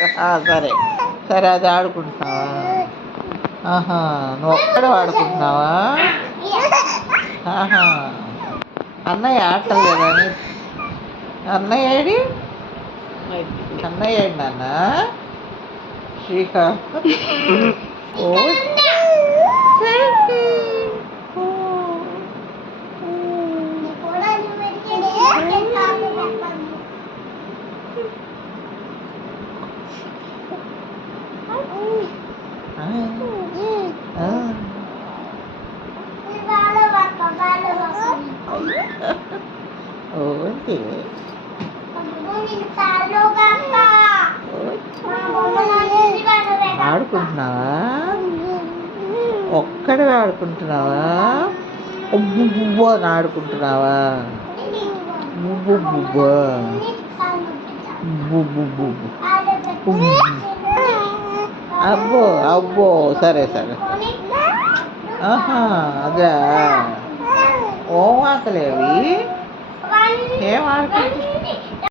సరే సరే అది ఆడుకుంటున్నావా? ఆహా, నువ్వు ఒక్కడ ఆడుకుంటున్నావా? ఆహా, అన్నయ్య ఆడలేదా? అన్నయ్య ఏడి? అన్నయ్య ఏడి నాన్న? శ్రీకాంత్ ఓ ఓకే ఆడుకుంటున్నావా? ఒక్కడే ఆడుకుంటున్నావా? ఉబ్బు బుబ్బు అని ఆడుకుంటున్నావా? బుబ్బు బుబ్బు బుబ్బు బుబ్బు అబ్బో అబ్బో సరే సరే. ఆహా, అదే ఓం ఆకలేవి ఏం ఆడుకుంటున్నావు?